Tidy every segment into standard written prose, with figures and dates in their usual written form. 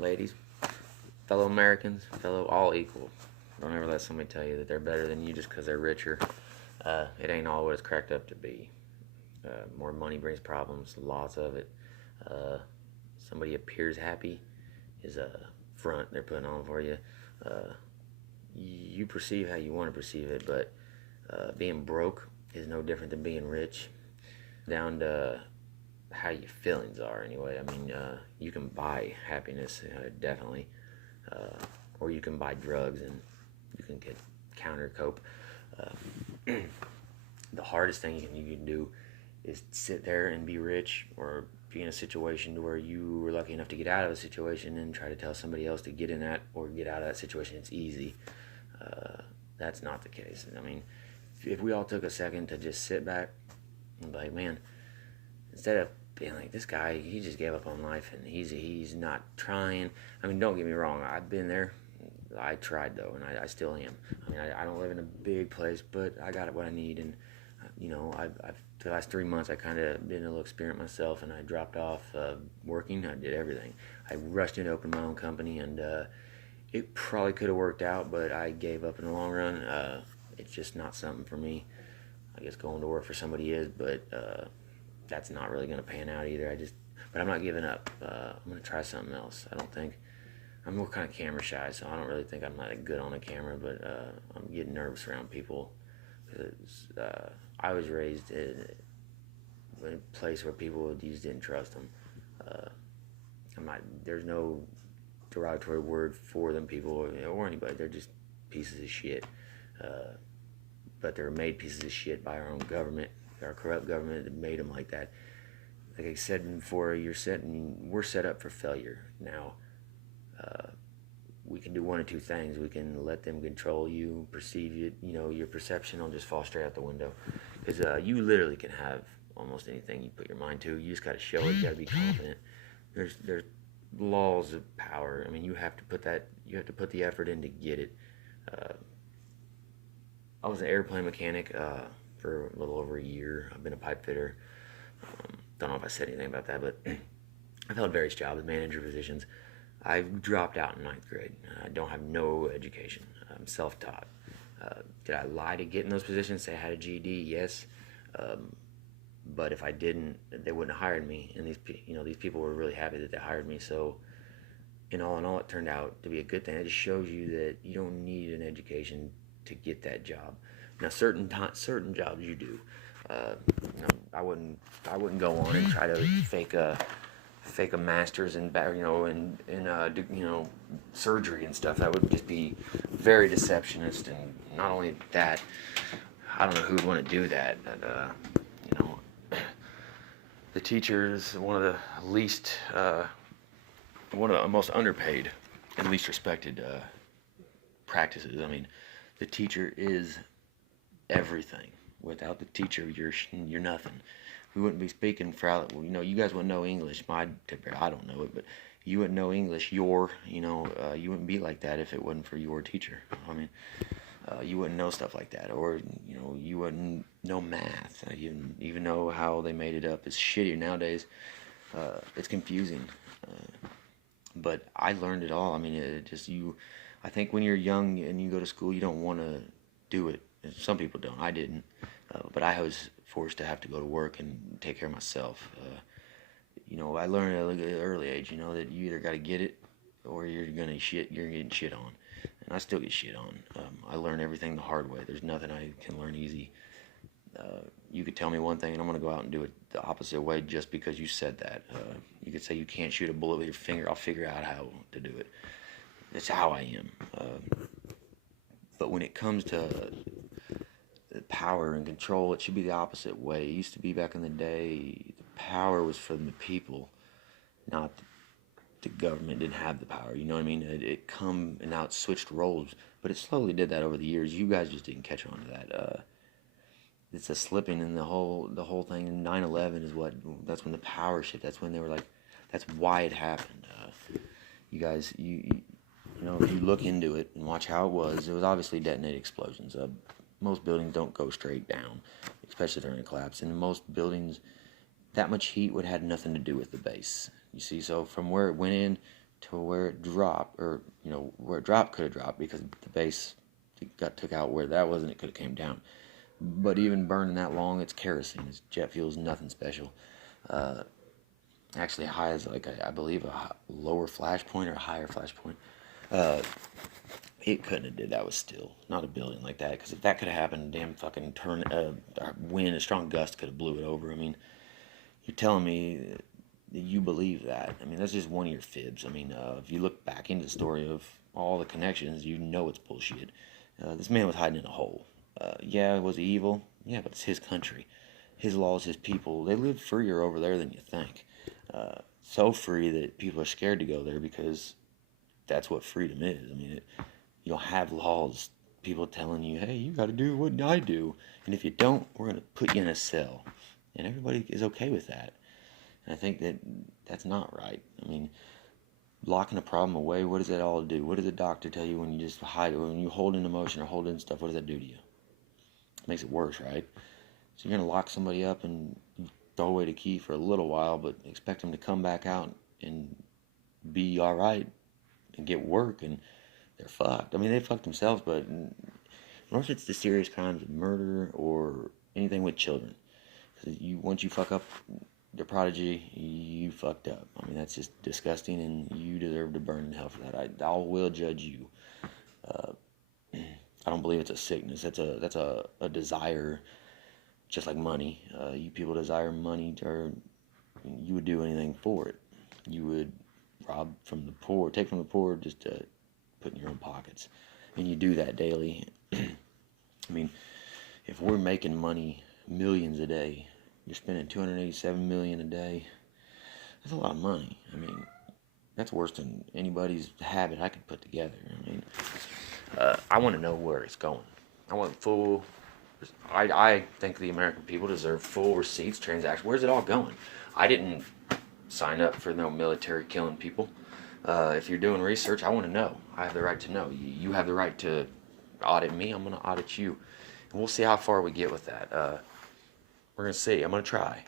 ladies, fellow Americans, fellow all equal. Don't ever let somebody tell you that they're better than you just because they're richer. It ain't all what it's cracked up to be. More money brings problems, lots of it. Uh, Somebody appears happy is a front they're putting on for you. Uh, you perceive how you want to perceive it, but being broke is no different than being rich. Down to how your feelings are, anyway. I mean, you can buy happiness, definitely, uh, or you can buy drugs and you can get counter cope. Uh, the hardest thing you can do is sit there and be rich or be in a situation to where you were lucky enough to get out of a situation and try to tell somebody else to get in that or get out of that situation. It's easy. That's not the case. I mean, if we all took a second to just sit back and be like, man, instead of being like, this guy, he just gave up on life and he's not trying. I mean, don't get me wrong, I've been there. I tried though, and I still am. I mean, I don't live in a big place, but I got what I need, and I've the last 3 months I kind of been a little experiment myself, and I dropped off working. I did everything. I rushed in to open my own company, and it probably could have worked out, but I gave up in the long run. It's just not something for me. I guess going to work for somebody is, but that's not really going to pan out either. But I'm not giving up. I'm going to try something else. I don't think. I'm more kind of camera shy, so I don't really think I'm that good on a camera, but I'm getting nervous around people because I was raised in a place where people just didn't trust them. There's no derogatory word for them people or anybody. They're just pieces of shit. But they're made pieces of shit by our own government, our corrupt government that made them like that. Like I said before, we're set up for failure. Now, we can do one or two things. We can let them control you, perceive you. Your perception will just fall straight out the window. Because you literally can have almost anything you put your mind to. You just got to show it. You got to be confident. There's laws of power. I mean, you have to put the effort in to get it. I was an airplane mechanic for a little over a year. I've been a pipe fitter. Don't know if I said anything about that, but I've held various jobs, manager positions. I dropped out in ninth grade. I don't have no education. I'm self-taught. Did I lie to get in those positions? Say I had a GED? Yes. But if I didn't, they wouldn't have hired me. And these people were really happy that they hired me. So, in all, it turned out to be a good thing. It just shows you that you don't need an education to get that job. Now, certain jobs you do. I wouldn't go on and try to fake a master's in surgery and stuff. That would just be very deceptionist. And not only that, I don't know who would want to do that. But, the teacher is one of the most underpaid and least respected practices. I mean, the teacher is everything. Without the teacher, you're nothing. We wouldn't be speaking for, you guys wouldn't know English. I don't know it, but you wouldn't know English. You wouldn't be like that if it wasn't for your teacher. I mean, you wouldn't know stuff like that, or you wouldn't know math. Even know how they made it up. It's shitty nowadays. It's confusing. But I learned it all. I mean, I think when you're young and you go to school, you don't want to do it. Some people don't. I didn't. But I was forced to have to go to work and take care of myself. I learned at an early age, that you either got to get it or you're getting shit on. And I still get shit on. I learn everything the hard way. There's nothing I can learn easy. You could tell me one thing and I'm going to go out and do it the opposite way just because you said that. You could say you can't shoot a bullet with your finger. I'll figure out how to do it. That's how I am. But when it comes to power and control, it should be the opposite way. It used to be back in the day, the power was from the people, not the government didn't have the power. You know what I mean? It come and now it switched roles, but it slowly did that over the years. You guys just didn't catch on to that. It's a slipping in the whole thing. And 9/11 is that's when the power shift. That's when they were like, that's why it happened. You guys, if you look into it and watch how it was obviously detonated explosions. Most buildings don't go straight down, especially during a collapse. And in most buildings, that much heat would have had nothing to do with the base. You see, so from where it went in to where it dropped, or where it dropped could have dropped because the base got took out where that was, and it could have came down. But even burning that long, it's kerosene. It's jet fuel, is nothing special. Actually, high as I believe a lower flash point or a higher flash point. It couldn't have did that with steel, not a building like that. Because if that could have happened, damn fucking wind, a strong gust could have blew it over. I mean, you're telling me that you believe that? I mean, that's just one of your fibs. I mean, if you look back into the story of all the connections, you know it's bullshit. This man was hiding in a hole. Yeah, was he evil? Yeah, but it's his country, his laws, his people. They live freer over there than you think. So free that people are scared to go there because that's what freedom is. I mean, you'll have laws, people telling you, hey, you got to do what I do. And if you don't, we're going to put you in a cell. And everybody is okay with that. And I think that that's not right. I mean, locking a problem away, what does that all do? What does a doctor tell you when you just hide it? When you hold in emotion or hold in stuff, what does that do to you? It makes it worse, right? So you're going to lock somebody up and throw away the key for a little while, but expect them to come back out and be all right and get work, and they're fucked. I mean, they fucked themselves, but unless it's the serious crimes of murder or anything with children, because once you fuck up the prodigy, you fucked up. I mean, that's just disgusting, and you deserve to burn in hell for that. I will judge you. I don't believe it's a sickness. That's a desire, just like money. You people desire money, or you would do anything for it. You would rob from the poor, take from the poor, just to put in your own pockets, and you do that daily. I mean, if we're making money, millions a day, you're spending $287 million a day. That's a lot of money. I mean, that's worse than anybody's habit I could put together. I mean, I want to know where it's going. I want full. I think the American people deserve full receipts, transactions. Where's it all going? I didn't sign up for no military killing people. If you're doing research, I want to know. I have the right to know. You have the right to audit me. I'm going to audit you. And we'll see how far we get with that. We're going to see. I'm going to try,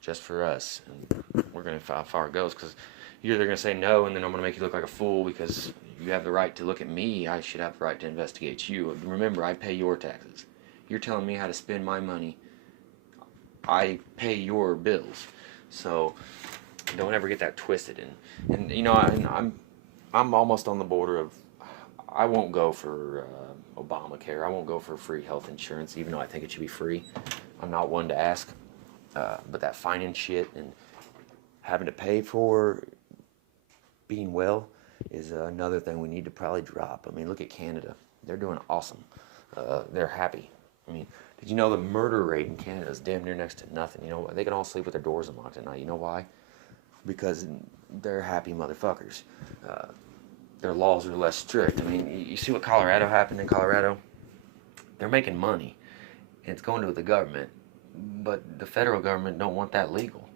just for us. And we're going to see how far it goes, because you're either going to say no, and then I'm going to make you look like a fool because you have the right to look at me. I should have the right to investigate you. Remember, I pay your taxes. You're telling me how to spend my money. I pay your bills. So don't ever get that twisted. And I'm almost on the border of, I won't go for Obamacare. I won't go for free health insurance, even though I think it should be free. I'm not one to ask. But that finding shit and having to pay for being well is another thing we need to probably drop. I mean, look at Canada. They're doing awesome. They're happy. I mean, did you know the murder rate in Canada is damn near next to nothing? You know, they can all sleep with their doors unlocked at night. You know why? Because they're happy motherfuckers. Their laws are less strict. I mean, you see what Colorado happened in Colorado? They're making money, and it's going to the government, but the federal government don't want that legal.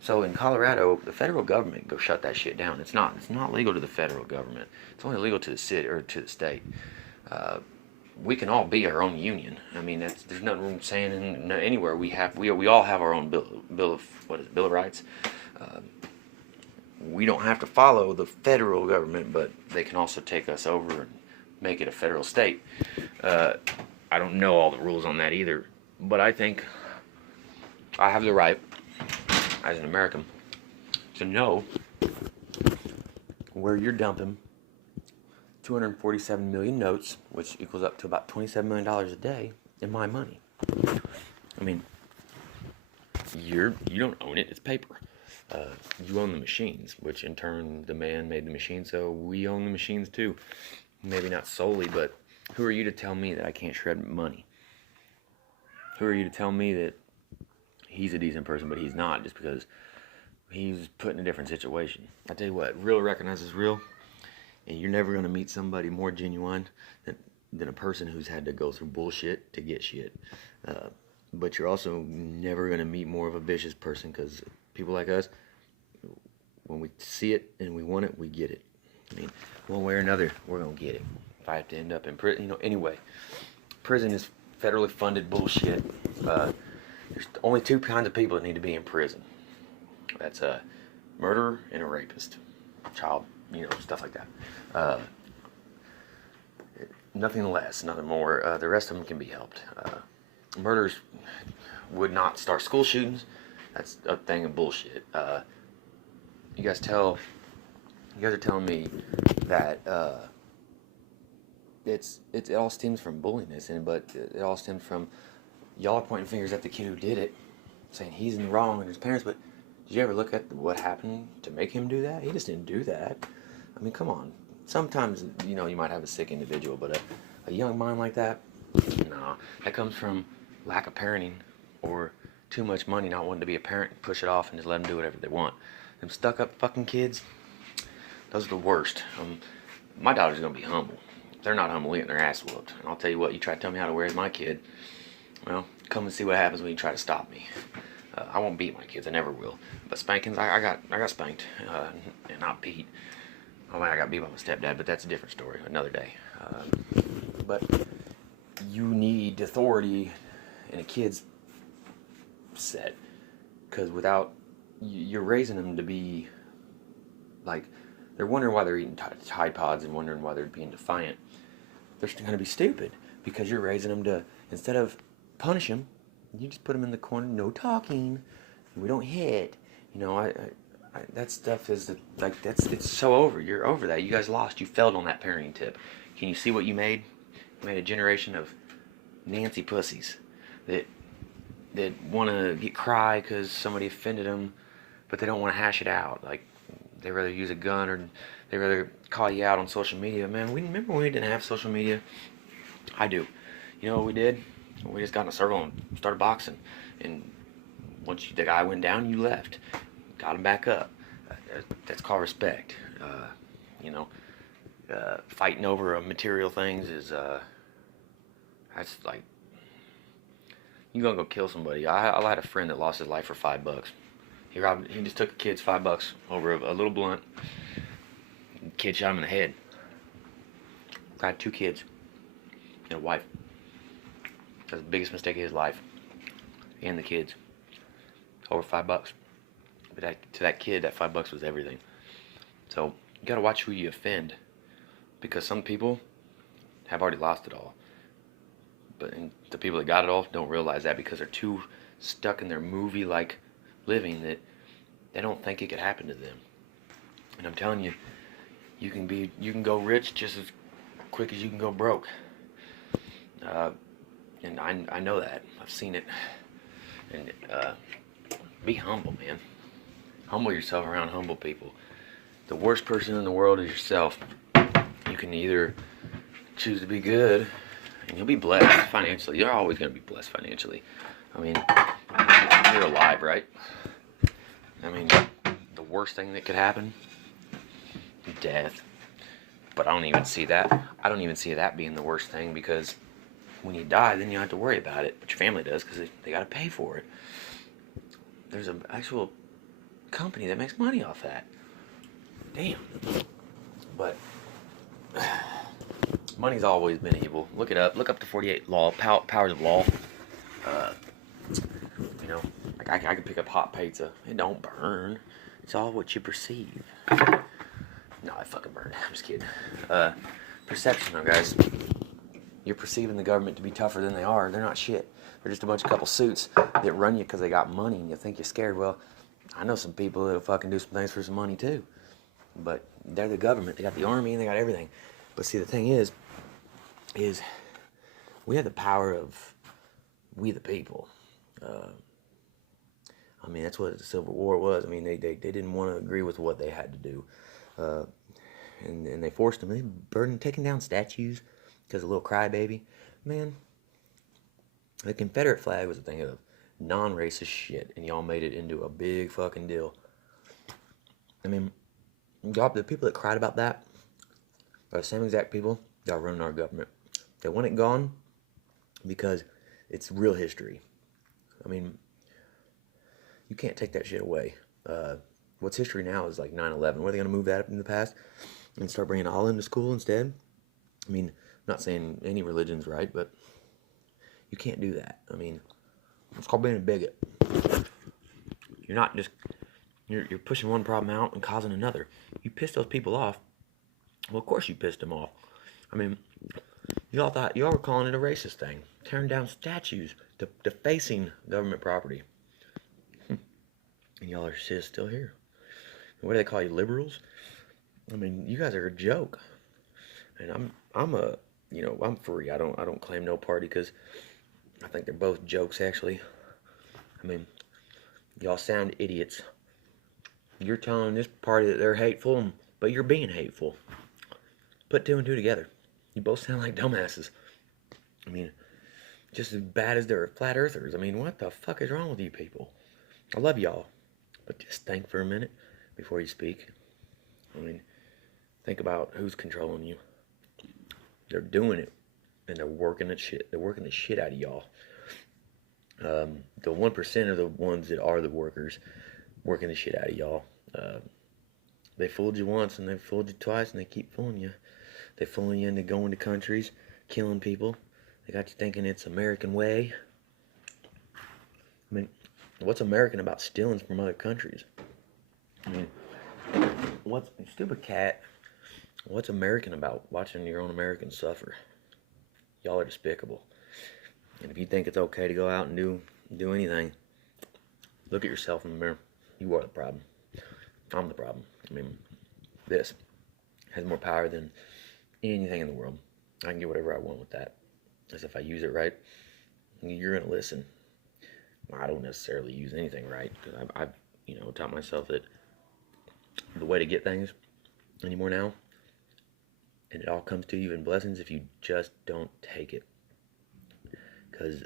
So in Colorado, the federal government go shut that shit down. It's not legal to the federal government. It's only legal to the city or to the state. We can all be our own union. I mean, there's nothing saying anywhere we all have our own bill of rights. We don't have to follow the federal government, but they can also take us over and make it a federal state. I don't know all the rules on that either, but I think I have the right, as an American, to know where you're dumping 247 million notes, which equals up to about $27 million a day, in my money. I mean, you don't own it, it's paper. You own the machines, which in turn the man made the machine, so we own the machines too. Maybe not solely, but who are you to tell me that I can't shred money? Who are you to tell me that he's a decent person, but he's not, just because he's put in a different situation? I tell you what, real recognizes real, and you're never going to meet somebody more genuine than a person who's had to go through bullshit to get shit. But you're also never going to meet more of a vicious person, because people like us, when we see it and we want it, we get it. I mean, one way or another, we're going to get it. If I have to end up in prison, anyway, prison is federally funded bullshit. There's only two kinds of people that need to be in prison. That's a murderer and a rapist. Child stuff like that. Nothing less, nothing more. The rest of them can be helped. Murders would not start school shootings. That's a thing of bullshit. You guys are telling me that it all stems from bullying, but it all stems from y'all are pointing fingers at the kid who did it, saying he's in the wrong and his parents. But did you ever look at what happened to make him do that? He just didn't do that. I mean, come on. Sometimes you might have a sick individual, but a young mind like that, no, that comes from lack of parenting or too much money, not wanting to be a parent, push it off and just let them do whatever they want. Them stuck up fucking kids, those are the worst. My daughter's gonna be humble. If they're not humble, getting their ass whooped. And I'll tell you what, you try to tell me how to raise my kid, well, come and see what happens when you try to stop me. I won't beat my kids, I never will. But spankings, I got spanked, and not beat. Oh man, I got beat by my stepdad, but that's a different story, another day. But you need authority in a kid's set, because without, you're raising them to be like, they're wondering why they're eating Tide Pods and wondering why they're being defiant. They're going to be stupid because you're raising them to, instead of punish them, you just put them in the corner, no talking, we don't hit. That stuff is it's so over. You're over that. You guys lost. You failed on that parenting tip. Can you see what you made? You made a generation of Nancy pussies that want to cry because somebody offended them, but they don't want to hash it out. Like, they rather use a gun or they rather call you out on social media. Man, we remember when we didn't have social media? I do. You know what we did? We just got in a circle and started boxing. And once the guy went down, you left. Got him back up. That's called respect. Fighting over material things is, that's like, you gonna go kill somebody. I had a friend that lost his life for $5. He just took a kid's $5 over a little blunt. The kid shot him in the head. Guy had 2 kids and a wife. That's the biggest mistake of his life. And the kids. Over $5. But to that kid, that $5 was everything. So you gotta watch who you offend, because some people have already lost it all. But the people that got it all don't realize that, because they're too stuck in their movie-like living that they don't think it could happen to them. And I'm telling you, you can go rich just as quick as you can go broke. And I know that. I've seen it. And be humble, man. Humble yourself around humble people. The worst person in the world is yourself. You can either choose to be good, and you'll be blessed financially. You're always going to be blessed financially. I mean, you're alive, right? I mean, the worst thing that could happen, death. But I don't even see that. I don't even see that being the worst thing, because when you die, then you don't have to worry about it. But your family does, because they got to pay for it. There's an actual company that makes money off that. Damn. But money's always been evil. Look it up. Look up the 48 law, powers of law. Like I can pick up hot pizza. It don't burn. It's all what you perceive. No, I fucking burned. I'm just kidding. Perception, though, guys. You're perceiving the government to be tougher than they are. They're not shit. They're just a bunch of couple suits that run you because they got money and you think you're scared. Well, I know some people that'll fucking do some things for some money too. But they're the government. They got the army and they got everything. But see, the thing is we have the power of we the people. I mean, that's what the Civil War was. I mean, they didn't want to agree with what they had to do. And they forced them. They burned, taking down statues because a little crybaby. Man, the Confederate flag was a thing of non-racist shit, and y'all made it into a big fucking deal. I mean, the people that cried about that are the same exact people that are running our government. They want it gone because it's real history. I mean, you can't take that shit away. What's history now is like 9/11. What are they going to move that up in the past and start bringing it all into school instead? I mean, I'm not saying any religion's right, but you can't do that. I mean, it's called being a bigot. You're not just You're pushing one problem out and causing another. You piss those people off. Well, of course you pissed them off. I mean, y'all were calling it a racist thing, tearing down statues, defacing government property, and y'all are still here. What do they call you, liberals? I mean, you guys are a joke. And I'm free. I don't claim no party because I think they're both jokes actually. I mean, y'all sound idiots. You're telling this party that they're hateful, but you're being hateful. Put two and two together. You both sound like dumbasses. I mean, just as bad as they're flat earthers. I mean, what the fuck is wrong with you people? I love y'all, but just think for a minute before you speak. I mean, think about who's controlling you. They're doing it, and they're working the shit. They're working the shit out of y'all. The 1% are the ones that are the workers, working the shit out of y'all. They fooled you once, and they fooled you twice, and they keep fooling you. They're fooling you into going to countries, killing people. They got you thinking it's American way. I mean, what's American about stealing from other countries? I mean, what's stupid cat? What's American about watching your own Americans suffer? Y'all are despicable. And if you think it's okay to go out and do anything, look at yourself in the mirror. You are the problem. I'm the problem. I mean, this has more power than anything in the world. I can get whatever I want with that. As if I use it right, you're gonna listen. I don't necessarily use anything right because I've taught myself that the way to get things anymore now, and it all comes to you in blessings if you just don't take it. Because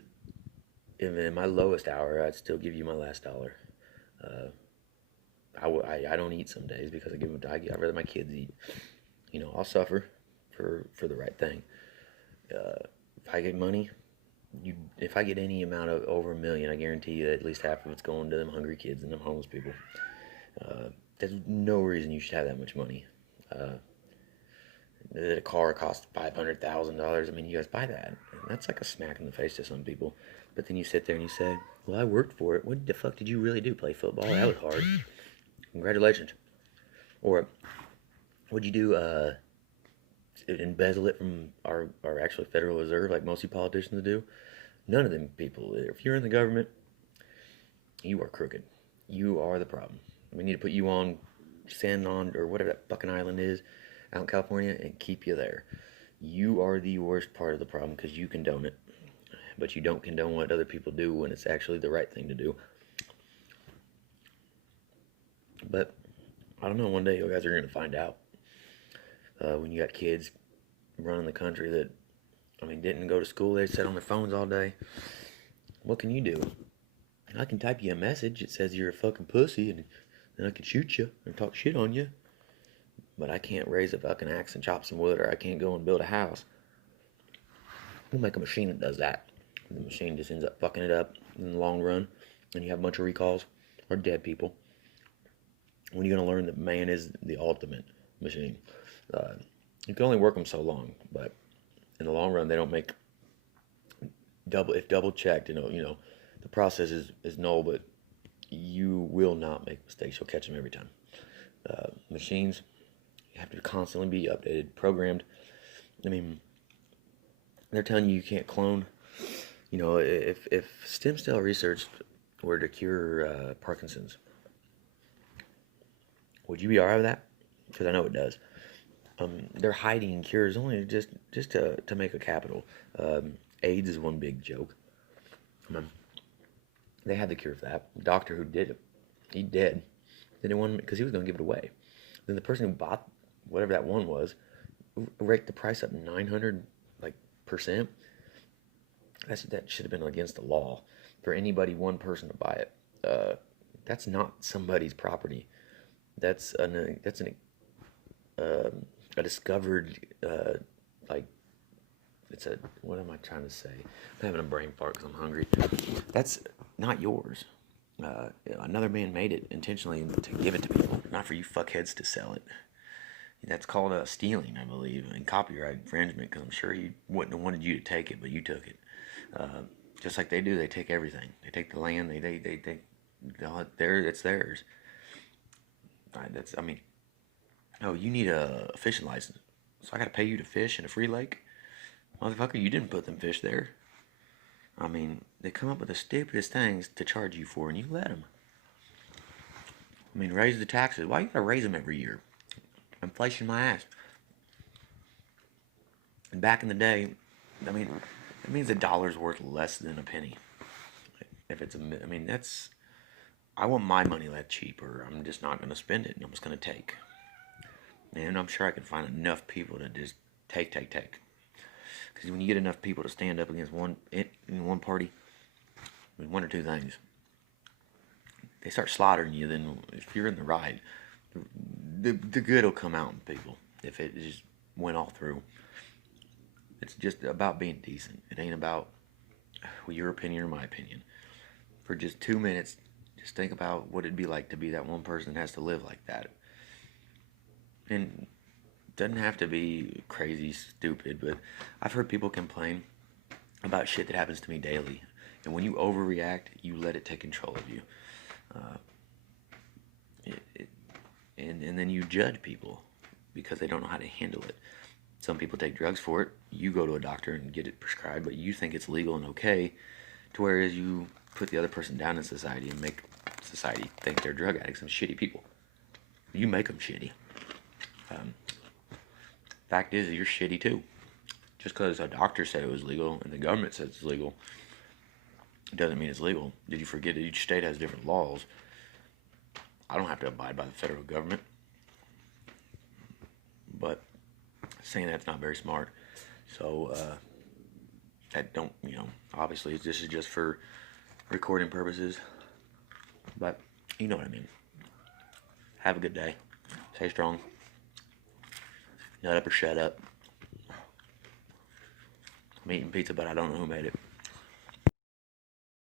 even in my lowest hour, I'd still give you my last dollar. I don't eat some days because I'd rather my kids eat. I'll suffer for the right thing. If I get money, if I get any amount of over $1 million, I guarantee you that at least half of it's going to them hungry kids and them homeless people. There's no reason you should have that much money. That a car costs $500,000. I mean, you guys buy that. And that's like a smack in the face to some people. But then you sit there and you say, well, I worked for it. What the fuck did you really do? Play football? That was hard. Congratulations. Or, what'd you do? Embezzle it from our actual Federal Reserve like most of you politicians do? None of them people. If you're in the government, you are crooked. You are the problem. We need to put you on San on or whatever that fucking island is out in California and keep you there. You are the worst part of the problem because you condone it. But you don't condone what other people do when it's actually the right thing to do. But I don't know, one day you guys are going to find out. When you got kids running the country that, didn't go to school, they sat on their phones all day. What can you do? I can type you a message that says you're a fucking pussy, and then I can shoot you and talk shit on you. But I can't raise a fucking axe and chop some wood, or I can't go and build a house. We'll make a machine that does that. The machine just ends up fucking it up in the long run, and you have a bunch of recalls or dead people. When are you going to learn that man is the ultimate machine? You can only work them so long, but in the long run, they don't make double checked. The process is null, but you will not make mistakes. You'll catch them every time. Machines have to constantly be updated, programmed. They're telling you can't clone. If stem cell research were to cure Parkinson's, would you be alright with that? Because I know it does. They're hiding cures only just to make a capital. AIDS is one big joke. They had the cure for that. The doctor who did it, he dead. They didn't want him because he was going to give it away. Then the person who bought whatever that one was raked the price up 900% That should have been against the law for one person to buy it. That's not somebody's property. That's a discovered what am I trying to say? I'm having a brain fart because I'm hungry. That's not yours. Another man made it intentionally to give it to people, not for you fuckheads to sell it. That's called stealing, I believe, and copyright infringement, because I'm sure he wouldn't have wanted you to take it, but you took it. Just like they do, they take everything. They take the land, they take, it's theirs. I mean, oh, you need a fishing license, so I gotta pay you to fish in a free lake, motherfucker. You didn't put them fish there. I mean, they come up with the stupidest things to charge you for, and you let them. I mean, raise the taxes. Why you gotta raise them every year? Inflation my ass. And back in the day, I mean, it means a dollar's worth less than a penny. If it's I mean, I want my money that cheap, or I'm just not gonna spend it. I'm just gonna take. And I'm sure I can find enough people to just take, take, take. Because when you get enough people to stand up against one party, I mean, one or two things, they start slaughtering you. Then if you're in the right, the good will come out in people. If it just went all through, it's just about being decent. It ain't about your opinion or my opinion. For just 2 minutes, just think about what it'd be like to be that one person that has to live like that. And it doesn't have to be crazy, stupid, but I've heard people complain about shit that happens to me daily. And when you overreact, you let it take control of you. Uh, it, it, and then you judge people because they don't know how to handle it. Some people take drugs for it. You go to a doctor and get it prescribed, but you think it's legal and okay, to whereas you put the other person down in society and make society think they're drug addicts and shitty people. You make them shitty. Um, Fact is, you're shitty too. Just because a doctor said it was legal and the government says it's legal, doesn't mean it's legal. Did you forget that each state has different laws? I don't have to abide by the federal government. But saying that's not very smart. So, that don't, obviously this is just for recording purposes. But you know what I mean. Have a good day. Stay strong. Nut up or shut up. I'm eating pizza, but I don't know who made it.